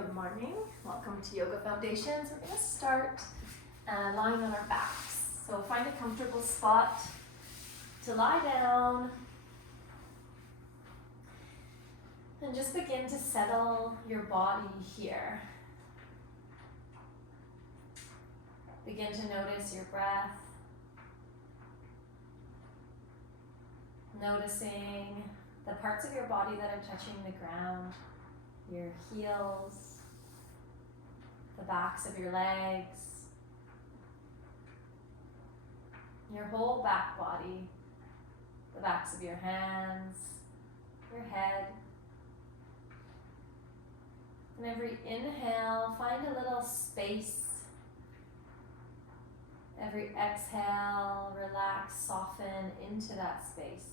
Good morning. Welcome to Yoga Foundations. We're going to start lying on our backs. So find a comfortable spot to lie down and just begin to settle your body here. Begin to notice your breath, noticing the parts of your body that are touching the ground, your heels, the backs of your legs, your whole back body, the backs of your hands, your head. And every inhale, find a little space. Every exhale, relax, soften into that space.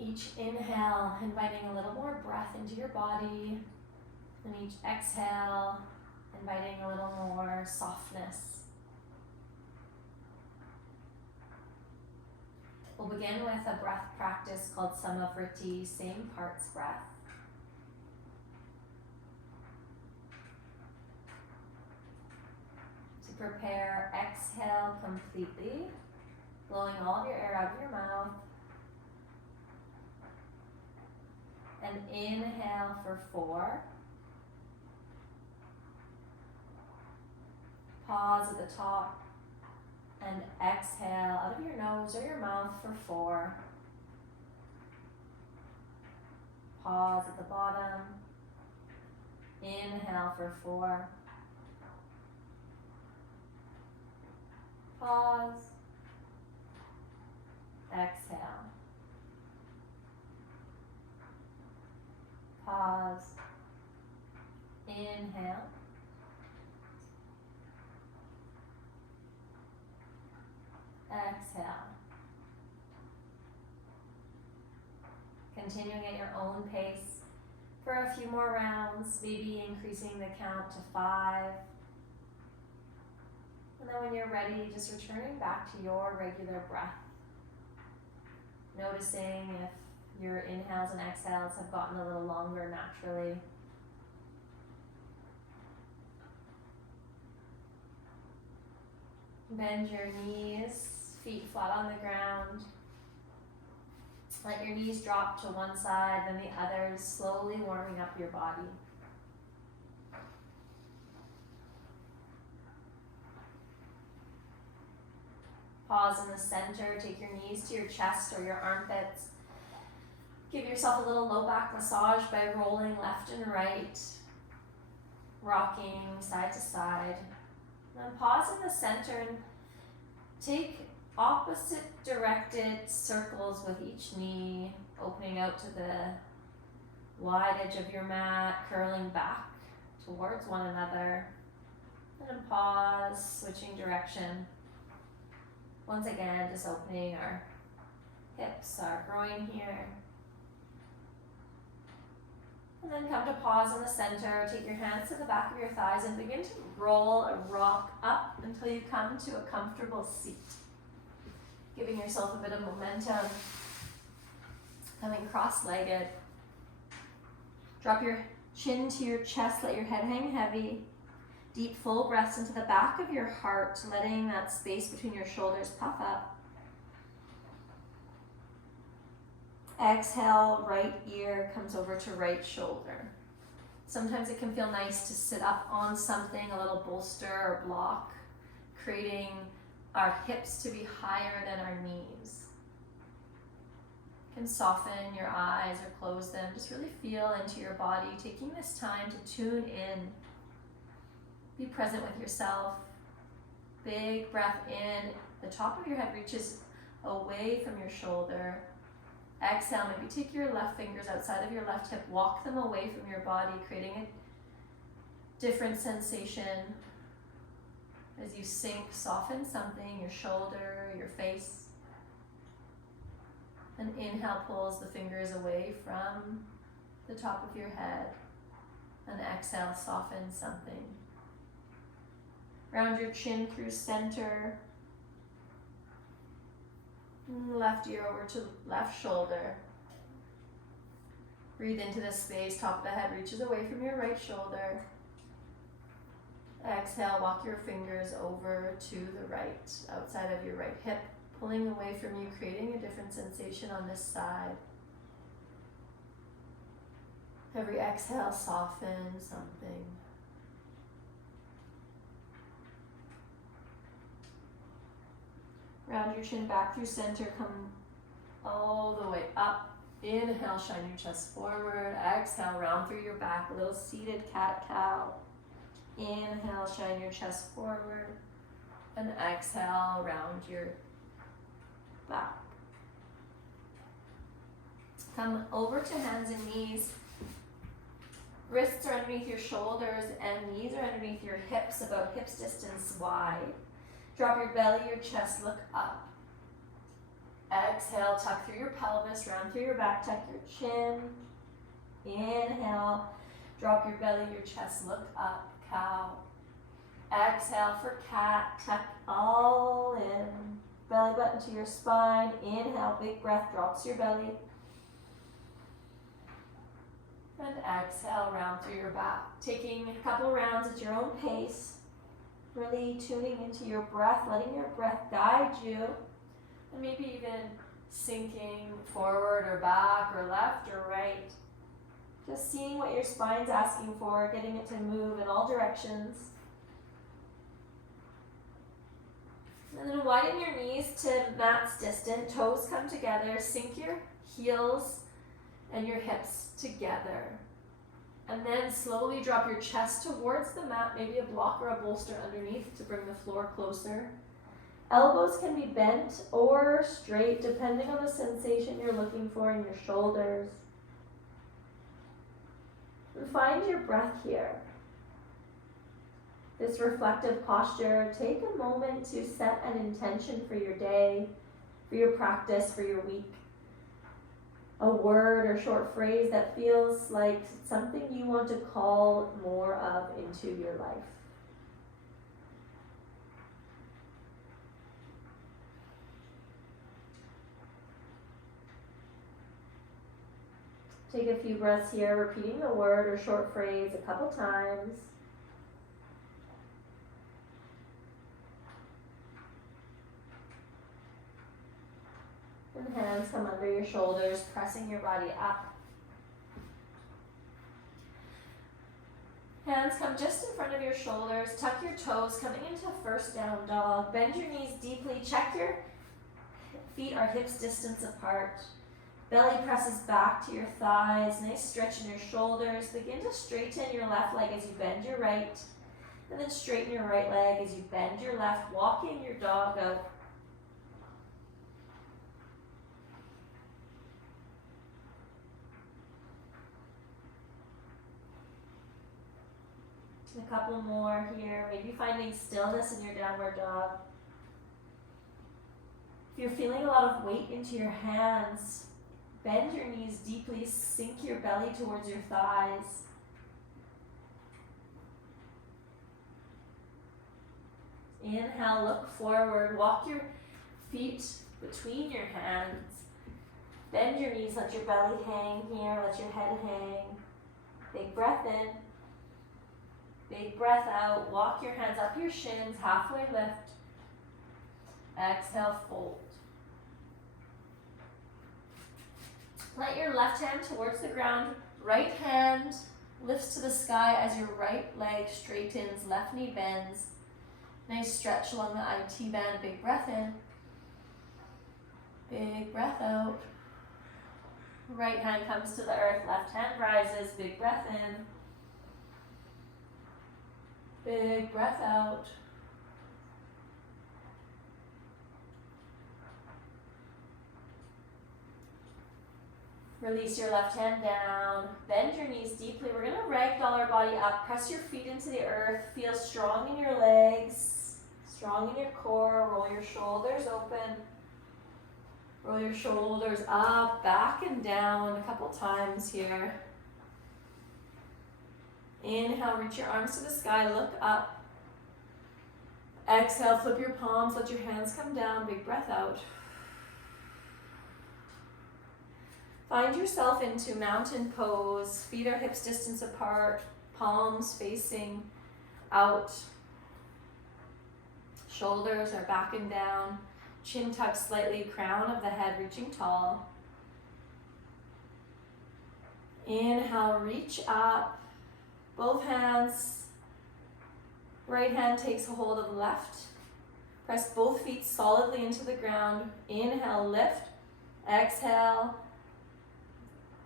Each inhale, inviting a little more breath into your body, and each exhale, inviting a little more softness. We'll begin with a breath practice called Samavriti, same parts breath. To prepare, exhale completely, blowing all of your air out of your mouth. And inhale for 4. Pause at the top and exhale out of your nose or your mouth for 4. Pause at the bottom. Inhale for 4. Pause. Exhale. Pause. Inhale. Exhale. Continuing at your own pace for a few more rounds, maybe increasing the count to 5. And then when you're ready, just returning back to your regular breath. Noticing if your inhales and exhales have gotten a little longer naturally. Bend your knees, feet flat on the ground. Let your knees drop to one side, then the other, slowly warming up your body. Pause in the center, take your knees to your chest or your armpits. Give yourself a little low back massage by rolling left and right, rocking side to side. And then pause in the center and take opposite directed circles with each knee, opening out to the wide edge of your mat, curling back towards one another. And then pause, switching direction. Once again, just opening our hips, our groin here. And then come to pause in the center. Take your hands to the back of your thighs and begin to roll a rock up until you come to a comfortable seat. Giving yourself a bit of momentum. Coming cross-legged. Drop your chin to your chest, let your head hang heavy. Deep full breaths into the back of your heart, letting that space between your shoulders puff up. Exhale, right ear comes over to right shoulder. Sometimes it can feel nice to sit up on something, a little bolster or block, creating our hips to be higher than our knees. You can soften your eyes or close them. Just really feel into your body, taking this time to tune in. Be present with yourself. Big breath in. The top of your head reaches away from your shoulder. Exhale, maybe take your left fingers outside of your left hip, walk them away from your body, creating a different sensation. As you sink, soften something, your shoulder, your face. And inhale pulls the fingers away from the top of your head. And exhale, soften something. Round your chin through center. Left ear over to left shoulder. Breathe into this space. Top of the head reaches away from your right shoulder. Exhale, walk your fingers over to the right, outside of your right hip, pulling away from you, creating a different sensation on this side. Every exhale, soften something. Round your chin back through center, come all the way up. Inhale, shine your chest forward. Exhale, round through your back, a little seated cat-cow. Inhale, shine your chest forward. And exhale, round your back. Come over to hands and knees. Wrists are underneath your shoulders and knees are underneath your hips, about hips distance wide. Drop your belly, your chest, look up. Exhale, tuck through your pelvis, round through your back, tuck your chin. Inhale, drop your belly, your chest, look up, cow. Exhale for cat, tuck all in. Belly button to your spine. Inhale, big breath, drops your belly. And exhale, round through your back. Taking a couple rounds at your own pace. Really tuning into your breath, letting your breath guide you. And maybe even sinking forward or back or left or right. Just seeing what your spine's asking for, getting it to move in all directions. And then widen your knees to mat's distant, toes come together, sink your heels and your hips together. And then slowly drop your chest towards the mat, maybe a block or a bolster underneath to bring the floor closer. Elbows can be bent or straight depending on the sensation you're looking for in your shoulders. And find your breath here. This reflective posture, take a moment to set an intention for your day, for your practice, for your week. A word or short phrase that feels like something you want to call more of into your life. Take a few breaths here, repeating the word or short phrase a couple times. And hands come under your shoulders, pressing your body up. Hands come just in front of your shoulders, tuck your toes, coming into first down dog. Bend your knees deeply, check your feet are hips distance apart. Belly presses back to your thighs, nice stretch in your shoulders. Begin to straighten your left leg as you bend your right. And then straighten your right leg as you bend your left, walking your dog out. A couple more here, maybe finding stillness in your downward dog. If you're feeling a lot of weight into your hands, bend your knees deeply, sink your belly towards your thighs. Inhale, look forward, walk your feet between your hands. Bend your knees, let your belly hang here, let your head hang. Big breath in. Big breath out, walk your hands up your shins, halfway lift. Exhale, fold. Let your left hand towards the ground, right hand lifts to the sky as your right leg straightens, left knee bends. Nice stretch along the IT band, big breath in. Big breath out. Right hand comes to the earth, left hand rises, big breath in. Big breath out. Release your left hand down. Bend your knees deeply. We're going to ragdoll our body up. Press your feet into the earth. Feel strong in your legs. Strong in your core. Roll your shoulders open. Roll your shoulders up, back and down a couple times here. Inhale, reach your arms to the sky, look up. Exhale, flip your palms, let your hands come down, big breath out. Find yourself into mountain pose. Feet are hips distance apart, palms facing out. Shoulders are back and down. Chin tucked slightly, crown of the head reaching tall. Inhale, reach up. Both hands. Right hand takes a hold of left. Press both feet solidly into the ground. Inhale, lift. Exhale,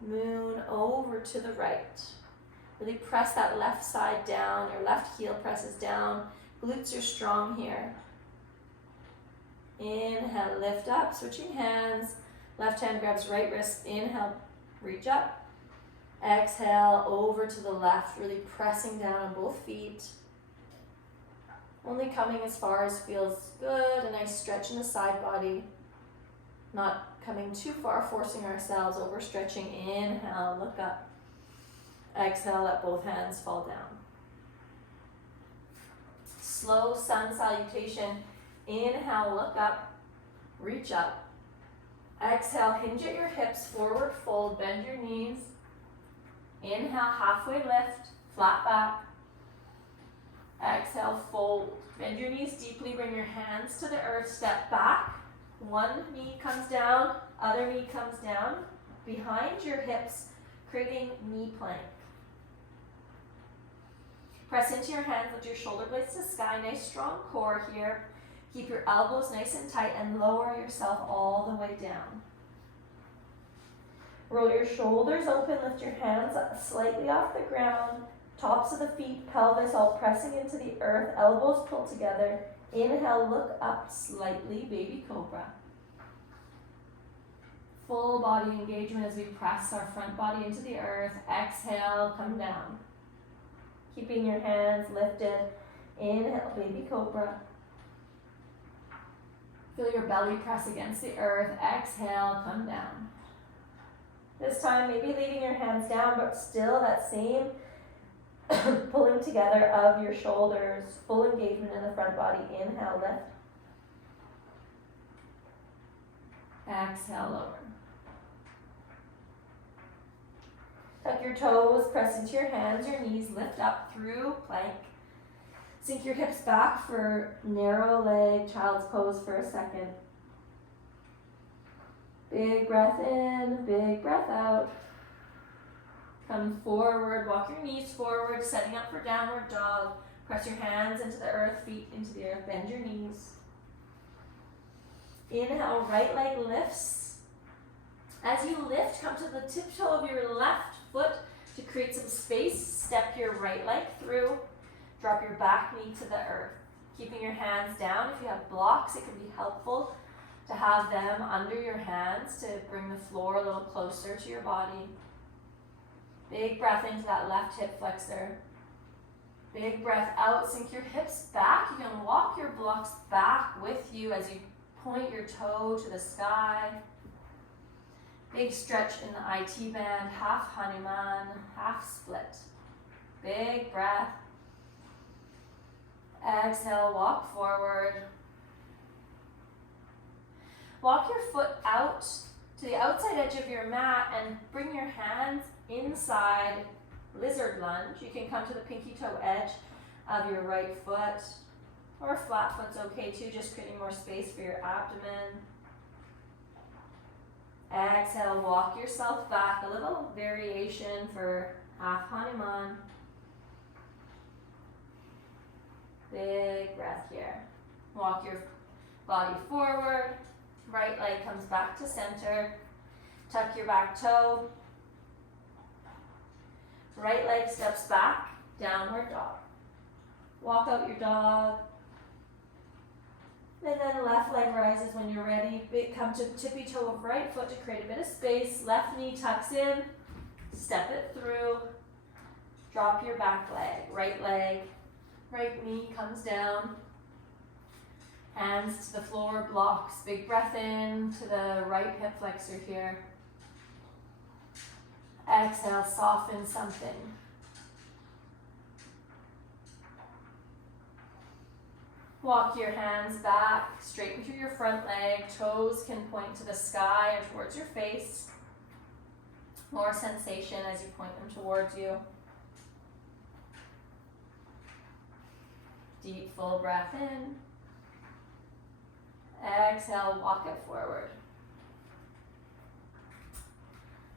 moon over to the right. Really press that left side down. Your left heel presses down. Glutes are strong here. Inhale, lift up, switching hands. Left hand grabs right wrist. Inhale, reach up. Exhale, over to the left, really pressing down on both feet. Only coming as far as feels good. A nice stretch in the side body. Not coming too far, forcing ourselves, overstretching. Inhale, look up. Exhale, let both hands fall down. Slow sun salutation. Inhale, look up, reach up. Exhale, hinge at your hips, forward fold, bend your knees. Inhale, halfway lift, flat back. Exhale, fold. Bend your knees deeply, bring your hands to the earth, step back. One knee comes down, other knee comes down. Behind your hips, creating knee plank. Press into your hands, lift your shoulder blades to sky. Nice strong core here. Keep your elbows nice and tight and lower yourself all the way down. Roll your shoulders open, lift your hands up slightly off the ground. Tops of the feet, pelvis all pressing into the earth, elbows pulled together. Inhale, look up slightly, baby cobra. Full body engagement as we press our front body into the earth. Exhale, come down. Keeping your hands lifted. Inhale, baby cobra. Feel your belly press against the earth. Exhale, come down. This time, maybe leaving your hands down, but still that same pulling together of your shoulders. Full engagement in the front body. Inhale, lift. Exhale, lower. Tuck your toes, press into your hands, your knees, lift up through plank. Sink your hips back for narrow leg, child's pose for a second. Big breath in, big breath out. Come forward, walk your knees forward, setting up for downward dog. Press your hands into the earth, feet into the earth, bend your knees. Inhale, right leg lifts. As you lift, come to the tiptoe of your left foot to create some space. Step your right leg through. Drop your back knee to the earth. Keeping your hands down. If you have blocks, it can be helpful to have them under your hands to bring the floor a little closer to your body. Big breath into that left hip flexor. Big breath out, sink your hips back. You can walk your blocks back with you as you point your toe to the sky. Big stretch in the IT band, half Hanuman, half split. Big breath. Exhale, walk forward. Walk your foot out to the outside edge of your mat and bring your hands inside lizard lunge. You can come to the pinky toe edge of your right foot, or flat foot's okay too, just creating more space for your abdomen. Exhale, walk yourself back, a little variation for half Hanuman. Big breath here. Walk your body forward, right leg comes back to center. Tuck your back toe. Right leg steps back, downward dog. Walk out your dog. And then left leg rises when you're ready. Come to tippy toe of right foot to create a bit of space. Left knee tucks in. Step it through. Drop your back leg. Right knee comes down. Hands to the floor, blocks. Big breath in to the right hip flexor here. Exhale, soften something. Walk your hands back, straighten through your front leg. Toes can point to the sky or towards your face. More sensation as you point them towards you. Deep, full breath in. Exhale, walk it forward.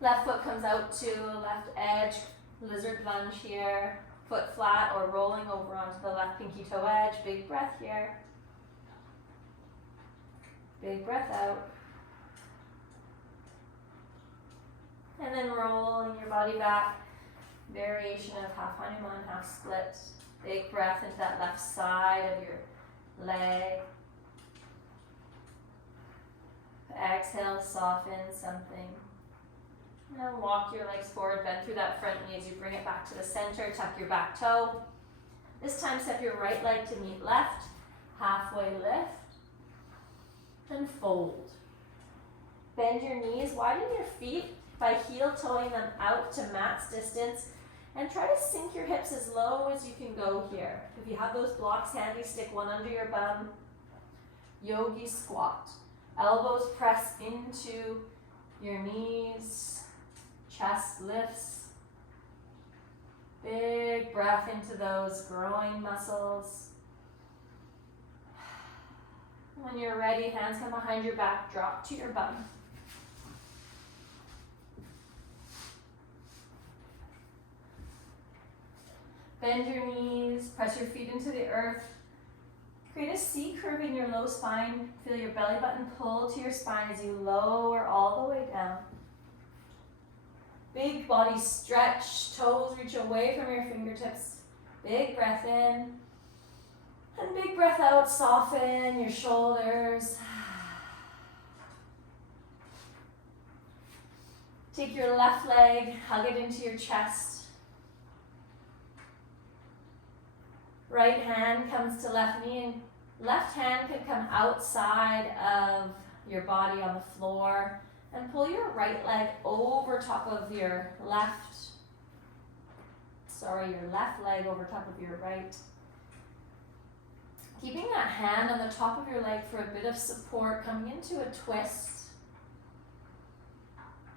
Left foot comes out to left edge, lizard lunge here. Foot flat or rolling over onto the left pinky toe edge. Big breath here. Big breath out. And then rolling your body back. Variation of half Hanuman, half split. Big breath into that left side of your leg. Exhale, soften something. Now walk your legs forward, bend through that front knee as you bring it back to the center. Tuck your back toe. This time step your right leg to meet left. Halfway lift. And fold. Bend your knees, widen your feet by heel toeing them out to mat's distance. And try to sink your hips as low as you can go here. If you have those blocks handy, stick one under your bum. Yogi squat. Elbows press into your knees. Chest lifts. Big breath into those groin muscles. When you're ready, hands come behind your back, drop to your bum. Bend your knees, press your feet into the earth. Create a C curve in your low spine. Feel your belly button pull to your spine as you lower all the way down. Big body stretch, toes reach away from your fingertips. Big breath in. And big breath out, soften your shoulders. Take your left leg, hug it into your chest. Right hand comes to left knee, and left hand can come outside of your body on the floor. And pull your right leg over top of your left leg over top of your right. Keeping that hand on the top of your leg for a bit of support, coming into a twist.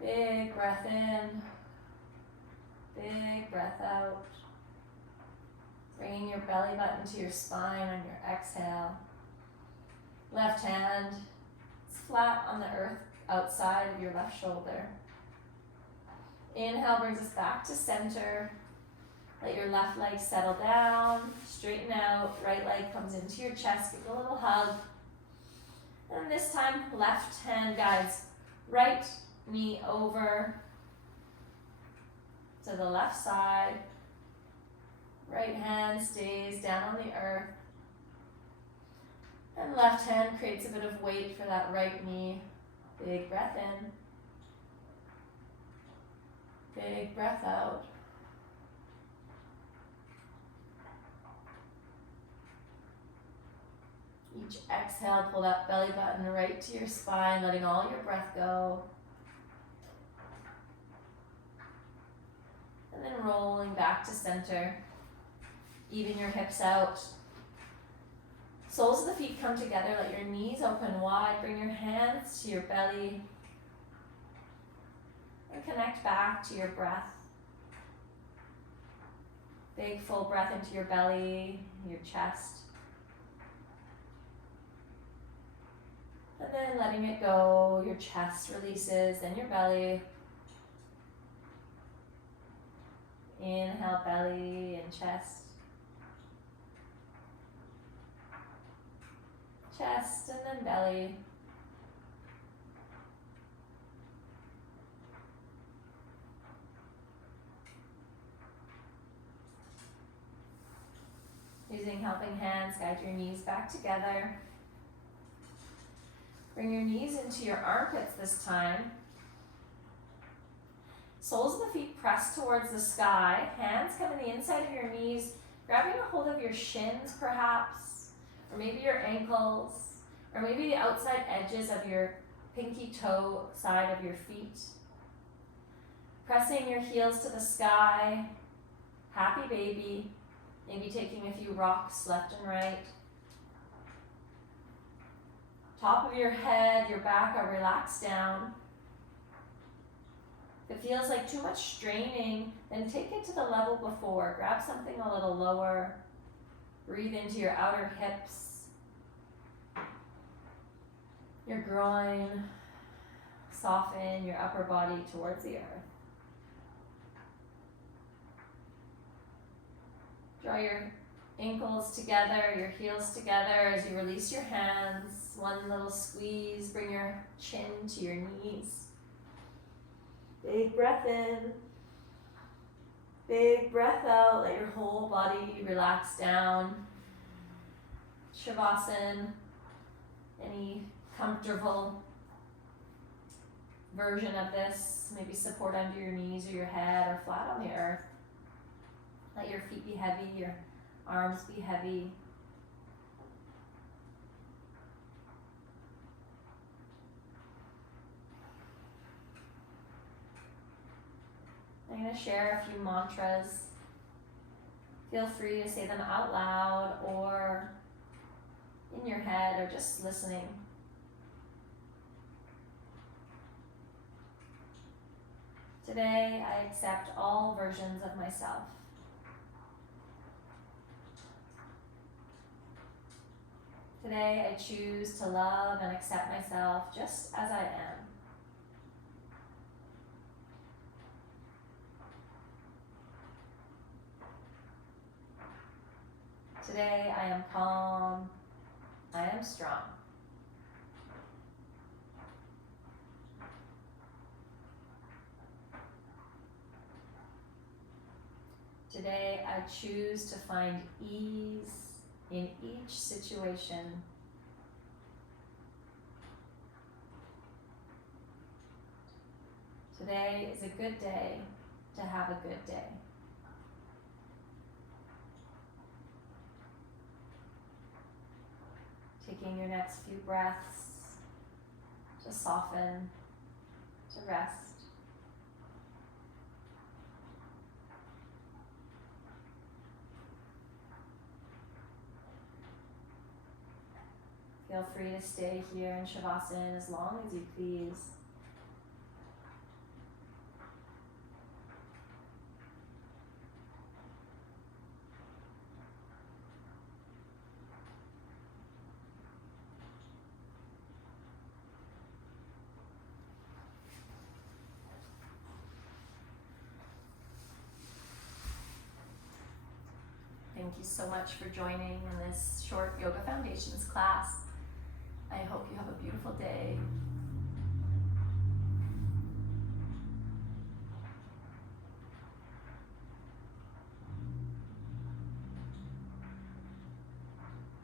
Big breath in, big breath out. Bringing your belly button to your spine on your exhale. Left hand is flat on the earth outside of your left shoulder. Inhale brings us back to center. Let your left leg settle down, straighten out. Right leg comes into your chest, give a little hug. And this time, left hand guides right knee over to the left side. Right hand stays down on the earth. And left hand creates a bit of weight for that right knee. Big breath in. Big breath out. Each exhale, pull that belly button right to your spine, letting all your breath go. And then rolling back to center. Even your hips out. Soles of the feet come together, let your knees open wide, bring your hands to your belly, and connect back to your breath. Big full breath into your belly, your chest. And then letting it go, your chest releases, then your belly. Inhale, belly and chest. Chest and then belly. Using helping hands, guide your knees back together. Bring your knees into your armpits this time. Soles of the feet press towards the sky. Hands come in the inside of your knees, grabbing a hold of your shins perhaps, or maybe your ankles, or maybe the outside edges of your pinky toe side of your feet. Pressing your heels to the sky. Happy baby. Maybe taking a few rocks left and right. Top of your head, your back are relaxed down. If it feels like too much straining, then take it to the level before. Grab something a little lower. Breathe into your outer hips, your groin. Soften your upper body towards the earth. Draw your ankles together, your heels together as you release your hands. One little squeeze, bring your chin to your knees. Big breath in. Big breath out. Let your whole body relax down. Shavasana. Any comfortable version of this. Maybe support under your knees or your head or flat on the earth. Let your feet be heavy, your arms be heavy. I'm going to share a few mantras. Feel free to say them out loud or in your head or just listening. Today, I accept all versions of myself. Today, I choose to love and accept myself just as I am. Today, I am calm. I am strong. Today, I choose to find ease in each situation. Today is a good day to have a good day. Taking your next few breaths to soften, to rest. Feel free to stay here in Shavasana as long as you please. Thank you so much for joining in this short Yoga Foundations class.